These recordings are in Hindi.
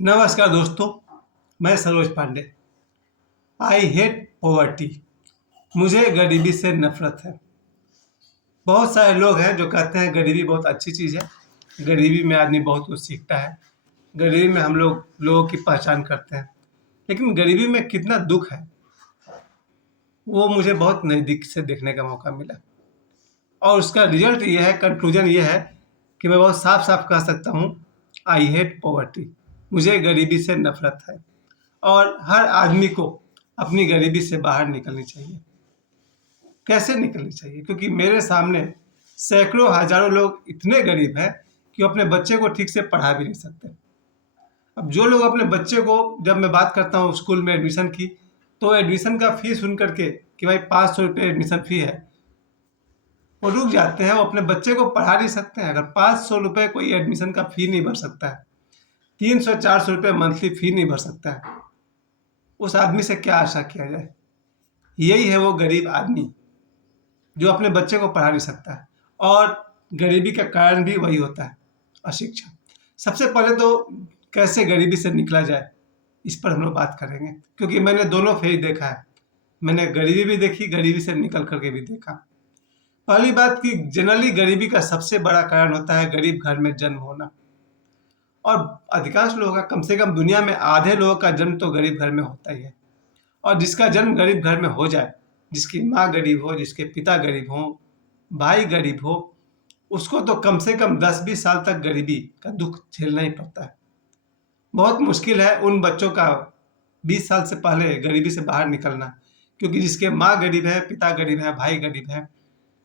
नमस्कार दोस्तों, मैं Saroj Pandey. I hate poverty. मुझे गरीबी से नफरत है। बहुत सारे लोग हैं जो कहते हैं गरीबी बहुत अच्छी चीज़ है। गरीबी में आदमी बहुत कुछ सीखता है। गरीबी में हम लोग लोगों की पहचान करते हैं। लेकिन गरीबी में कितना दुख है वो मुझे बहुत नज़दीक से देखने का मौका मिला। और उसका रिजल्ट ये है, कंक्लूजन ये है कि मैं बहुत साफ साफ कह सकता हूँ, आई हेट पॉवर्टी। मुझे गरीबी से नफरत है। और हर आदमी को अपनी गरीबी से बाहर निकलनी चाहिए। कैसे निकलनी चाहिए? क्योंकि मेरे सामने सैकड़ों हजारों लोग इतने गरीब हैं कि वो अपने बच्चे को ठीक से पढ़ा भी नहीं सकते। अब जो लोग अपने बच्चे को, जब मैं बात करता हूँ स्कूल में एडमिशन की, तो एडमिशन का फी सुन करके कि भाई 500 रुपये एडमिशन फी है, वो रुक जाते हैं। वो अपने बच्चे को पढ़ा नहीं सकते हैं। अगर 500 रुपये कोई एडमिशन का फी नहीं भर सकता है, 300-400 रुपये मंथली फी नहीं भर सकता है, उस आदमी से क्या आशा किया जाए? यही है वो गरीब आदमी जो अपने बच्चे को पढ़ा नहीं सकता है। और गरीबी का कारण भी वही होता है, अशिक्षा। सबसे पहले तो कैसे गरीबी से निकला जाए, इस पर हम लोग बात करेंगे, क्योंकि मैंने दोनों फेज देखा है। मैंने गरीबी भी देखी, गरीबी से निकल करके भी देखा। पहली बात कि जनरली गरीबी का सबसे बड़ा कारण होता है गरीब घर में जन्म होना। और अधिकांश लोगों का, कम से कम दुनिया में आधे लोगों का जन्म तो गरीब घर में होता ही है। और जिसका जन्म गरीब घर में हो जाए, जिसकी माँ गरीब हो, जिसके पिता गरीब हो, भाई गरीब हो, उसको तो कम से कम 10-20 साल तक गरीबी का दुख झेलना ही पड़ता है। बहुत मुश्किल है उन बच्चों का 20 साल से पहले गरीबी से बाहर निकलना, क्योंकि जिसके माँ गरीब है, पिता गरीब है, भाई गरीब है,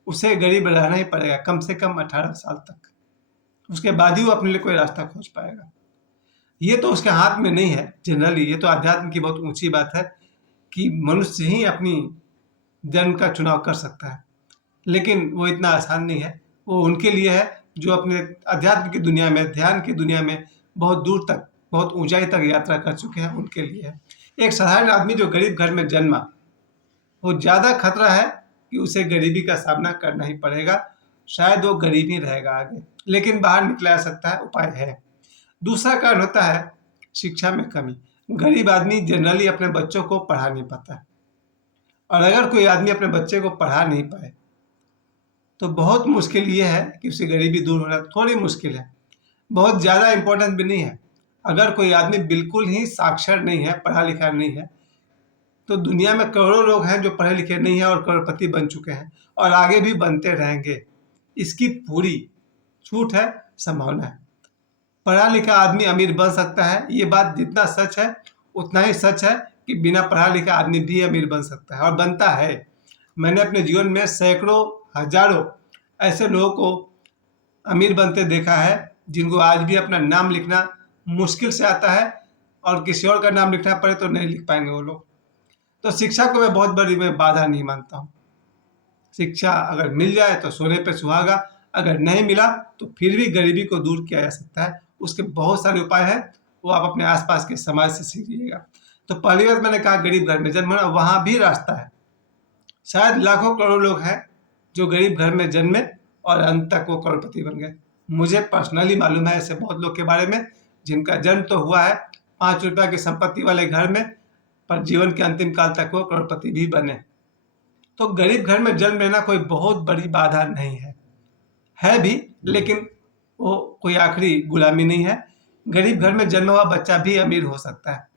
उसे गरीब रहना ही पड़ेगा कम से कम 18 साल तक। उसके बाद ही वो अपने लिए कोई रास्ता खोज पाएगा। ये तो उसके हाथ में नहीं है। जनरली ये तो अध्यात्म की बहुत ऊंची बात है कि मनुष्य ही अपनी जन्म का चुनाव कर सकता है। लेकिन वो इतना आसान नहीं है। वो उनके लिए है जो अपने अध्यात्म की दुनिया में, ध्यान की दुनिया में बहुत दूर तक, बहुत ऊंचाई तक यात्रा कर चुके हैं, उनके लिए है। एक साधारण आदमी जो गरीब घर में जन्मा, वो ज़्यादा खतरा है कि उसे गरीबी का सामना करना ही पड़ेगा। शायद वो गरीब ही रहेगा आगे, लेकिन बाहर निकला जा सकता है, उपाय है। दूसरा कारण होता है शिक्षा में कमी। गरीब आदमी जनरली अपने बच्चों को पढ़ा नहीं पाता है। और अगर कोई आदमी अपने बच्चे को पढ़ा नहीं पाए तो बहुत मुश्किल ये है कि उसकी गरीबी दूर होना थोड़ी मुश्किल है। बहुत ज़्यादा इम्पोर्टेंस भी नहीं है। अगर कोई आदमी बिल्कुल ही साक्षर नहीं है, पढ़ा लिखा नहीं है, तो दुनिया में करोड़ों लोग हैं जो पढ़े लिखे नहीं हैं और करोड़पति बन चुके हैं और आगे भी बनते रहेंगे। इसकी पूरी छूट है, संभावना है। पढ़ा लिखा आदमी अमीर बन सकता है। ये बात जितना सच है उतना ही सच है कि बिना पढ़ा लिखा आदमी भी अमीर बन सकता है और बनता है। मैंने अपने जीवन में सैकड़ों, हजारों ऐसे लोगों को अमीर बनते देखा है जिनको आज भी अपना नाम लिखना मुश्किल से आता है, और किसी और का नाम लिखना पड़े तो नहीं लिख पाएंगे वो लोग। तो शिक्षा को मैं बहुत बड़ी मैं बाधा नहीं मानता हूँ। शिक्षा अगर मिल जाए तो सोने पे सुहागा, अगर नहीं मिला तो फिर भी गरीबी को दूर किया जा सकता है। उसके बहुत सारे उपाय हैं, वो आप अपने आसपास के समाज से सीखिएगा। तो पहली बात मैंने कहा, गरीब घर में जन्म होना, वहाँ भी रास्ता है। शायद लाखों करोड़ लोग हैं जो गरीब घर में जन्मे और अंत तक वो करोड़पति बन गए। मुझे पर्सनली मालूम है ऐसे बहुत लोग के बारे में जिनका जन्म तो हुआ है 5 रुपया की संपत्ति वाले घर में, पर जीवन के अंतिम काल तक वो करोड़पति भी बने। तो गरीब घर में जन्म लेना कोई बहुत बड़ी बाधा नहीं है भी, लेकिन वो कोई आखिरी गुलामी नहीं है। गरीब घर में जन्मा हुआ बच्चा भी अमीर हो सकता है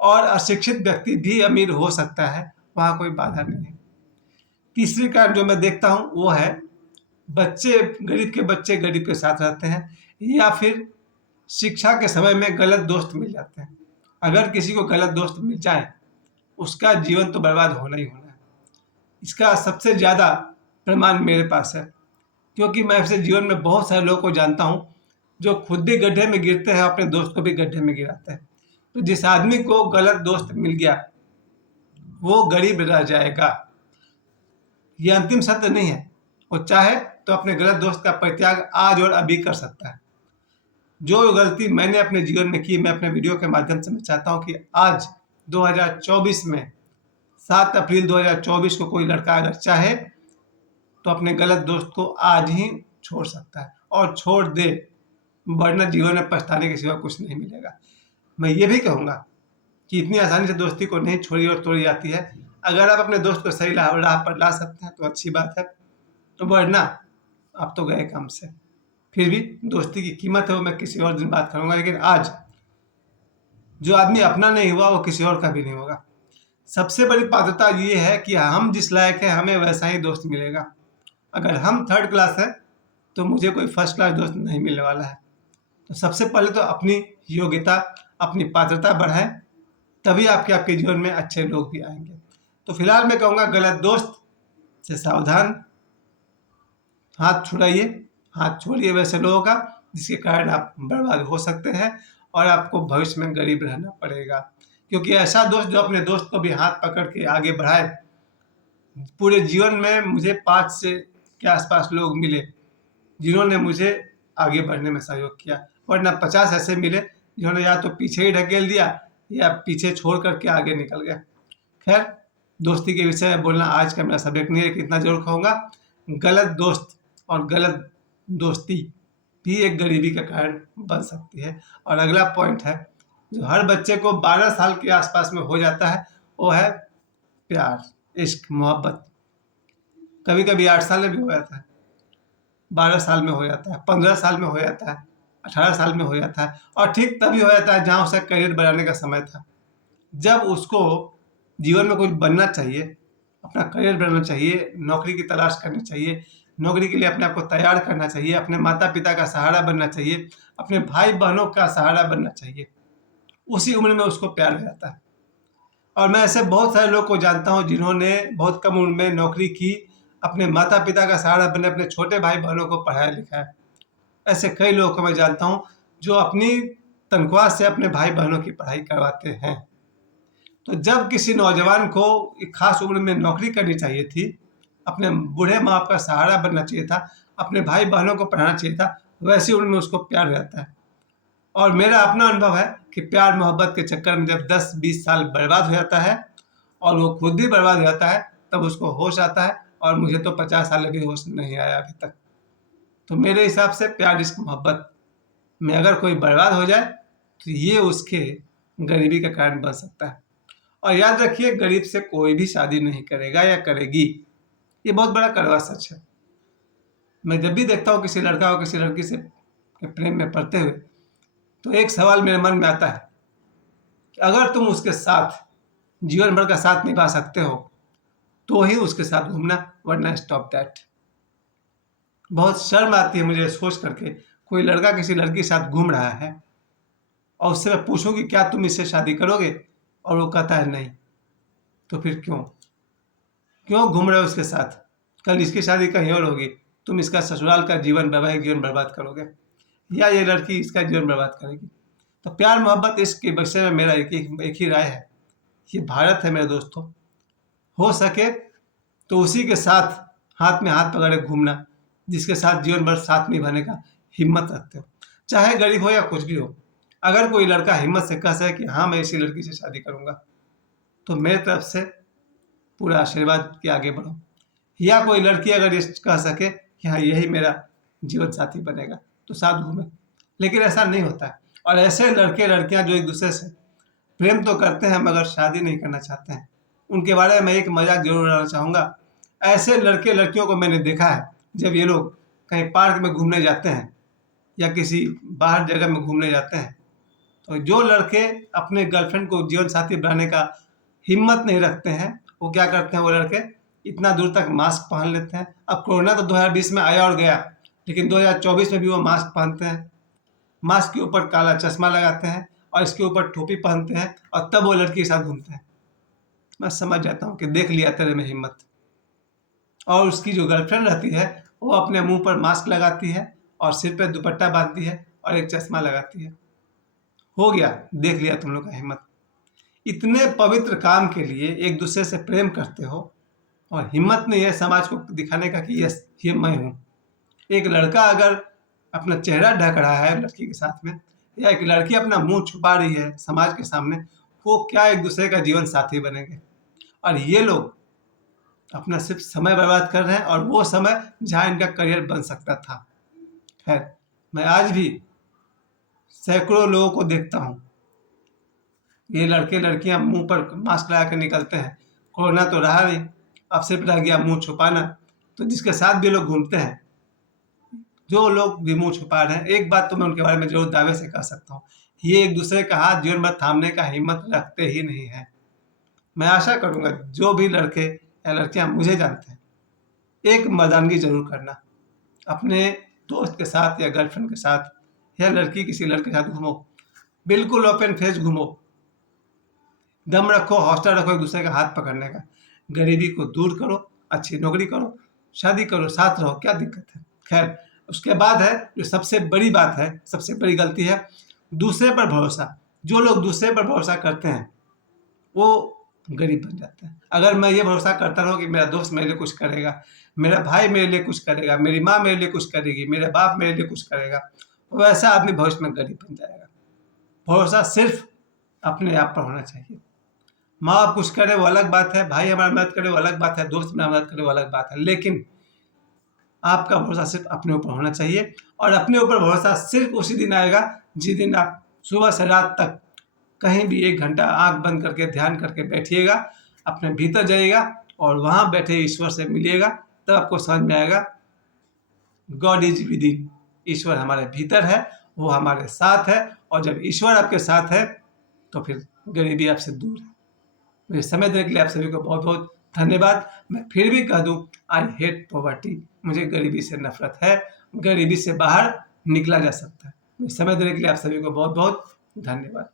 और अशिक्षित व्यक्ति भी अमीर हो सकता है, वहाँ कोई बाधा नहीं है। तीसरी कारण जो मैं देखता हूँ वो है, गरीब के बच्चे गरीब के साथ रहते हैं, या फिर शिक्षा के समय में गलत दोस्त मिल जाते हैं। अगर किसी को गलत दोस्त मिल जाए, उसका जीवन तो बर्बाद होना ही होना है। इसका सबसे ज़्यादा प्रमाण मेरे पास है, क्योंकि मैं ऐसे जीवन में बहुत सारे लोगों को जानता हूँ जो खुद भी गड्ढे में गिरते हैं, अपने दोस्त को भी गड्ढे में गिराते हैं। तो जिस आदमी को गलत दोस्त मिल गया वो गरीब रह जाएगा। ये अंतिम सत्य नहीं है। वो चाहे तो अपने गलत दोस्त का परित्याग आज और अभी कर सकता है। जो गलती मैंने अपने जीवन में की, मैं अपने वीडियो के माध्यम से मैं चाहता हूँ कि आज 2024 में 7 अप्रैल 2024 को कोई लड़का अगर चाहे तो अपने गलत दोस्त को आज ही छोड़ सकता है, और छोड़ दे, वरना जीवन में पछताने के सिवा कुछ नहीं मिलेगा। मैं ये भी कहूँगा कि इतनी आसानी से दोस्ती को नहीं छोड़ी और तोड़ी जाती है। अगर आप अपने दोस्त को सही राह पर ला सकते हैं तो अच्छी बात है, तो वरना आप तो गए काम से। फिर भी दोस्ती की कीमत है वो मैं किसी और दिन बात करूँगा, लेकिन आज जो आदमी अपना नहीं हुआ वो किसी और का भी नहीं होगा। सबसे बड़ी पात्रता ये है कि हम जिस लायक हैं हमें वैसा ही दोस्त मिलेगा। अगर हम थर्ड क्लास हैं तो मुझे कोई फर्स्ट क्लास दोस्त नहीं मिलने वाला है। तो सबसे पहले तो अपनी योग्यता, अपनी पात्रता बढ़ाएं, तभी आपके आपके जीवन में अच्छे लोग भी आएंगे। तो फिलहाल मैं कहूँगा गलत दोस्त से सावधान, हाथ छुड़ाइए, हाथ छोड़िए वैसे लोगों का जिसके कारण आप बर्बाद हो सकते हैं और आपको भविष्य में गरीब रहना पड़ेगा। क्योंकि ऐसा दोस्त जो अपने दोस्त को भी हाथ पकड़ के आगे बढ़ाए, पूरे जीवन में मुझे 5 से के आसपास लोग मिले जिन्होंने मुझे आगे बढ़ने में सहयोग किया, वरना 50 ऐसे मिले जिन्होंने या तो पीछे ही ढकेल दिया या पीछे छोड़ करके आगे निकल गया। खैर, दोस्ती के विषय में बोलना आज का मेरा सब्जेक्ट नहीं है, लेकिन इतना जरूर कहूँगा, गलत दोस्त और गलत दोस्ती भी एक गरीबी का कारण बन सकती है। और अगला पॉइंट है जो हर बच्चे को 12 साल के आसपास में हो जाता है, वो है प्यार, इश्क, मोहब्बत। कभी कभी 8 साल में भी हो जाता है, 12 साल में हो जाता है, 15 साल में हो जाता है, 18 साल में हो जाता है, और ठीक तभी हो जाता है जहाँ उसे करियर बनाने का समय था, जब उसको जीवन में कुछ बनना चाहिए, अपना करियर बनाना चाहिए, नौकरी की तलाश करनी चाहिए, नौकरी के लिए अपने आप को तैयार करना चाहिए, अपने माता पिता का सहारा बनना चाहिए, अपने भाई बहनों का सहारा बनना चाहिए। उसी उम्र में उसको प्यार हो जाता है। और मैं ऐसे बहुत सारे लोग को जानता हूँ जिन्होंने बहुत कम उम्र में नौकरी की, अपने माता पिता का सहारा बने, अपने छोटे भाई बहनों को पढ़ाया लिखाया। ऐसे कई लोगों को मैं जानता हूँ जो अपनी तनख्वाह से अपने भाई बहनों की पढ़ाई करवाते हैं। तो जब किसी नौजवान को एक खास उम्र में नौकरी करनी चाहिए थी, अपने बूढ़े माँ बाप का सहारा बनना चाहिए था, अपने भाई बहनों को पढ़ाना चाहिए था, वैसी उम्र में उसको प्यार हो जाता है। और मेरा अपना अनुभव है कि प्यार मोहब्बत के चक्कर में जब 10-20 साल बर्बाद हो जाता है और वो खुद भी बर्बाद हो जाता है, तब उसको होश आता है, और मुझे तो 50 साल भी होश नहीं आया अभी तक। तो मेरे हिसाब से प्यार, इश्क, मोहब्बत में अगर कोई बर्बाद हो जाए तो ये उसके गरीबी का कारण बन सकता है। और याद रखिए, गरीब से कोई भी शादी नहीं करेगा या करेगी, ये बहुत बड़ा कड़वा सच है। मैं जब भी देखता हूँ किसी लड़का और किसी लड़की से के प्रेम में पड़ते हुए, तो एक सवाल मेरे मन में आता है कि अगर तुम उसके साथ जीवन भर का साथ निभा सकते हो तो ही उसके साथ घूमना, वरना स्टॉप दैट। बहुत शर्म आती है मुझे सोच करके, कोई लड़का किसी लड़की के साथ घूम रहा है और उससे मैं पूछूं कि क्या तुम इससे शादी करोगे, और वो कहता है नहीं, तो फिर क्यों क्यों घूम रहे हो उसके साथ? कल इसकी शादी कहीं और होगी, तुम इसका ससुराल का जीवन, वैवाहिक जीवन बर्बाद करोगे, या ये लड़की इसका जीवन बर्बाद करेगी। तो प्यार मोहब्बत इसके विषय में मेरा एक ही राय है, ये भारत है मेरे दोस्तों। हो सके तो उसी के साथ हाथ में हाथ पकड़े घूमना जिसके साथ जीवन भर साथ निभाने का हिम्मत रखते हो, चाहे गरीब हो या कुछ भी हो। अगर कोई लड़का हिम्मत से कह सके कि हाँ मैं इसी लड़की से शादी करूंगा, तो मेरे तरफ से पूरा आशीर्वाद कि आगे बढ़ो। या कोई लड़की अगर ये कह सके कि हाँ यही मेरा जीवन साथी बनेगा, तो साथ घूमे। लेकिन ऐसा नहीं होता है, और ऐसे लड़के लड़कियां जो एक दूसरे से प्रेम तो करते हैं मगर शादी नहीं करना चाहते हैं, उनके बारे में मैं एक मजाक जरूर उड़ाना चाहूँगा। ऐसे लड़के लड़कियों को मैंने देखा है, जब ये लोग कहीं पार्क में घूमने जाते हैं या किसी बाहर जगह में घूमने जाते हैं, तो जो लड़के अपने गर्लफ्रेंड को जीवन साथी बनाने का हिम्मत नहीं रखते हैं, वो क्या करते हैं, वो लड़के इतना दूर तक मास्क पहन लेते हैं। अब कोरोना तो 2020 में आया और गया, लेकिन 2024 में भी वो मास्क पहनते हैं, मास्क के ऊपर काला चश्मा लगाते हैं और इसके ऊपर टोपी पहनते हैं, और तब वो लड़की के साथ घूमते हैं। मैं समझ जाता हूँ कि देख लिया तेरे में हिम्मत। और उसकी जो गर्लफ्रेंड रहती है वो अपने मुंह पर मास्क लगाती है और सिर पे दुपट्टा बांधती है और एक चश्मा लगाती है। हो गया, देख लिया तुम लोग का हिम्मत। इतने पवित्र काम के लिए एक दूसरे से प्रेम करते हो और हिम्मत नहीं है समाज को दिखाने का कि यस ये मैं हूँ। एक लड़का अगर अपना चेहरा ढक रहा है लड़की के साथ में, या एक लड़की अपना मुंह छुपा रही है समाज के सामने, वो क्या एक दूसरे का जीवन साथी बनेंगे? और ये लोग अपना सिर्फ समय बर्बाद कर रहे हैं, और वो समय जहाँ इनका करियर बन सकता था। खैर, मैं आज भी सैकड़ों लोगों को देखता हूँ ये लड़के लड़कियां मुंह पर मास्क लगा के निकलते हैं, कोरोना तो रहा नहीं, अब सिर्फ रह गया मुंह छुपाना। तो जिसके साथ भी लोग घूमते हैं, जो लोग भी मुंह छुपा रहे हैं, एक बात तो मैं उनके बारे में जरूर दावे से कह सकता हूँ, ये एक दूसरे का हाथ जीवन भर थामने का हिम्मत रखते ही नहीं है। मैं आशा करूंगा जो भी लड़के या लड़कियां मुझे जानते हैं, एक मर्दानगी जरूर करना, अपने दोस्त के साथ या गर्लफ्रेंड के साथ या लड़की किसी लड़के के साथ घूमो, बिल्कुल ओपन फेस घूमो, दम रखो, हौसला रखो एक दूसरे का हाथ पकड़ने का, गरीबी को दूर करो, अच्छी नौकरी करो, शादी करो, साथ रहो, क्या दिक्कत है। खैर, उसके बाद है जो सबसे बड़ी बात है, सबसे बड़ी गलती है, दूसरे पर भरोसा। जो लोग दूसरे पर भरोसा करते हैं वो गरीब बन जाते हैं। अगर मैं ये भरोसा करता रहूँ कि मेरा दोस्त मेरे लिए कुछ करेगा, मेरा भाई मेरे लिए कुछ करेगा, मेरी माँ मेरे लिए कुछ करेगी, मेरे बाप मेरे लिए कुछ करेगा, वैसा आदमी भविष्य में गरीब बन जाएगा। भरोसा सिर्फ अपने आप पर होना चाहिए। माँ बाप कुछ करे वो अलग बात है, भाई हमारा मदद करे वो अलग बात है, दोस्त हमारा मदद करे वो अलग बात है, लेकिन आपका भरोसा सिर्फ अपने ऊपर होना चाहिए। और अपने ऊपर भरोसा सिर्फ उसी दिन आएगा जिस दिन आप सुबह से रात तक कहीं भी 1 घंटा आंख बंद करके ध्यान करके बैठिएगा, अपने भीतर जाइएगा और वहां बैठे ईश्वर से मिलिएगा। तब आपको समझ में आएगा गॉड इज विद इन, ईश्वर हमारे भीतर है, वो हमारे साथ है। और जब ईश्वर आपके साथ है तो फिर गरीबी आपसे दूर है। मुझे समय देने के लिए आप सभी को बहुत बहुत धन्यवाद। मैं फिर भी कह दूं, आई हेट पॉवर्टी, मुझे गरीबी से नफरत है, गरीबी से बाहर निकला जा सकता है। मुझे समय देने के लिए आप सभी को बहुत बहुत धन्यवाद।